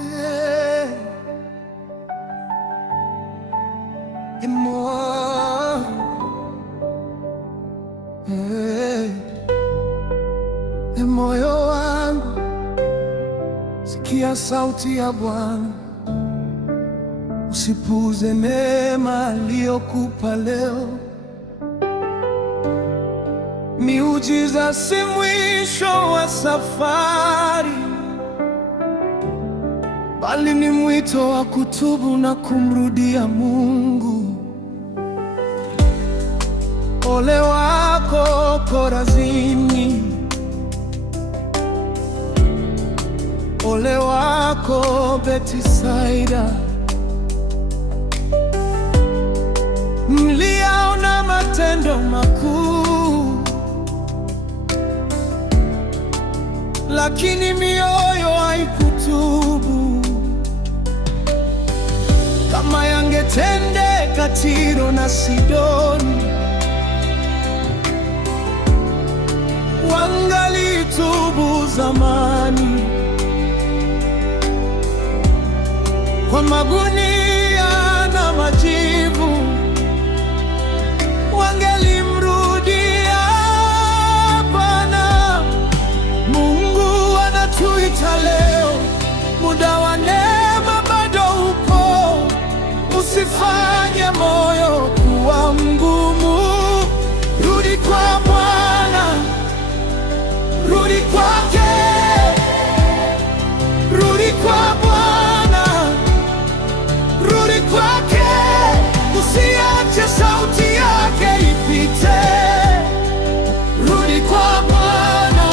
Eh, moi, moyo wangu, sikia sauti ya Bwana, usipuuze neema aliyokupa leo. Miujiza si mwisho wa safari, bali ni mwito wa kutubu na kumrudia Mungu. Ole wako Korazini, ole wako Betisaida, mliona matendo makuu, lakini mioyo haikutubu. Kama yangetendeka Tiro na Sidoni, wangalitubu zamani. Kwa magunia na majivu wangelimrudia Bwana. Mungu anatuita leo, muda wa neema bado upo. Usifanye moyo kuwa mgumu, rudi kwa Bwana, rudi kwake, rudi kwa Bwana, rudi kwake. Usiache sauti yake ipite, rudi kwa Bwana,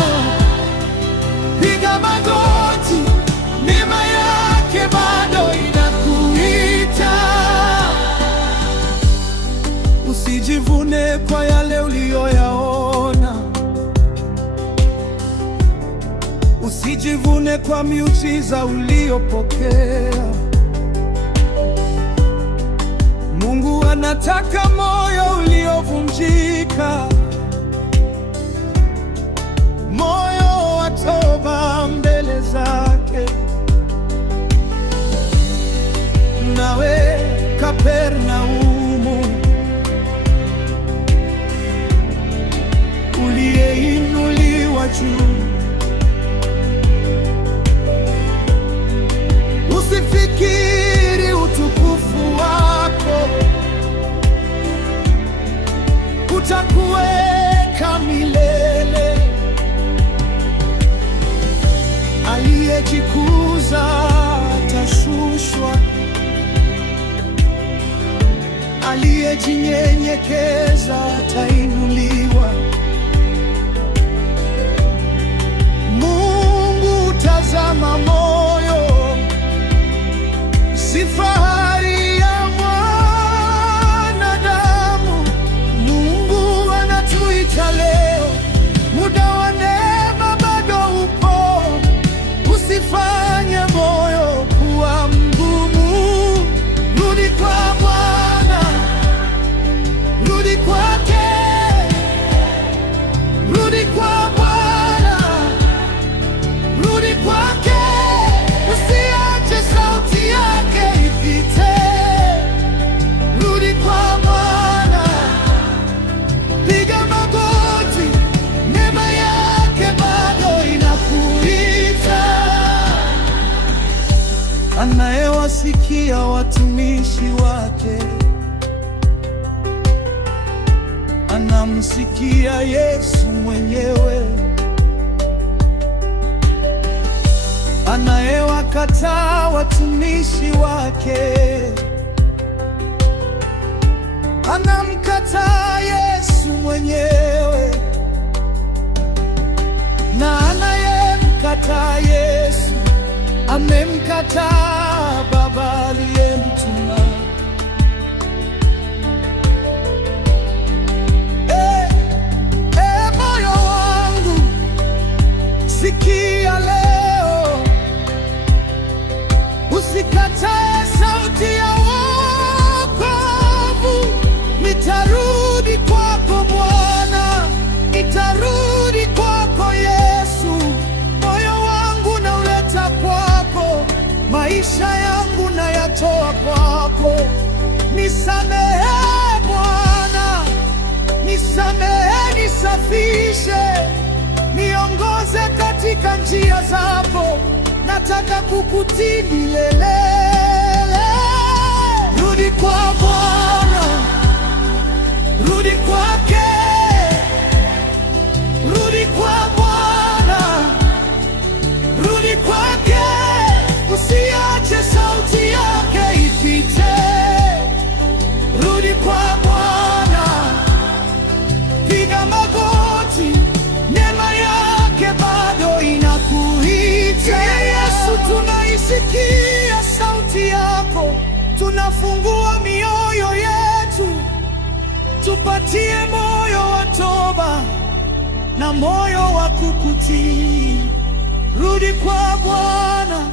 piga magoti, neema yake bado inakuita. Usijivune kwa yale uliyoyaona, usijivune kwa miujiza uliyopokea. Mungu anataka moyo uliovunjika, moyo wa toba mbele zake. Nawe Kapernaumu, uliyeinuliwa juu, usifikiri utukufu wako utakuweka milele. Aliyejikuza atashushwa, aliyejinyenyekeza atainuliwa. Mungu tazama moyo, si fahari ya mwanadamu. Mungu anatuita leo, muda wa neema bado upo. Usifanye moyo kuwa mgumu, rudi kwa Bwana, rudi kwake, rudi kwa Bwana, rudi kwake. Usiache sauti yake ipite, rudi kwa Bwana, piga magoti, neema yake bado inakuita. Anayewasikia watumishi wake, anamsikia Yesu mwenyewe. Anayewakataa watumishi wake, anamkataa Yesu mwenyewe. Na anayemkataa Yesu, amemkataa Baba aliyemtuma. Moyo wangu, sikia leo, usikatae sauti ya wokovu. Nitarudi kwako Bwana, nitarudi kwako Yesu. Moyo wangu nauleta kwako, nisafishe, niongoze katika njia zako. Nataka kukutii milele. Rudi kwa Bwana, rudi kwake, rudi kwa Bwana, rudi kwake. Usiache sauti yake ipite. Rudi kwa Bwana, piga magoti, neema yake bado inakuita. Yesu, tunaisikia sauti yako, tunafungua mioyo yetu, tupatie moyo wa toba na moyo wa kukutii. Rudi kwa Bwana.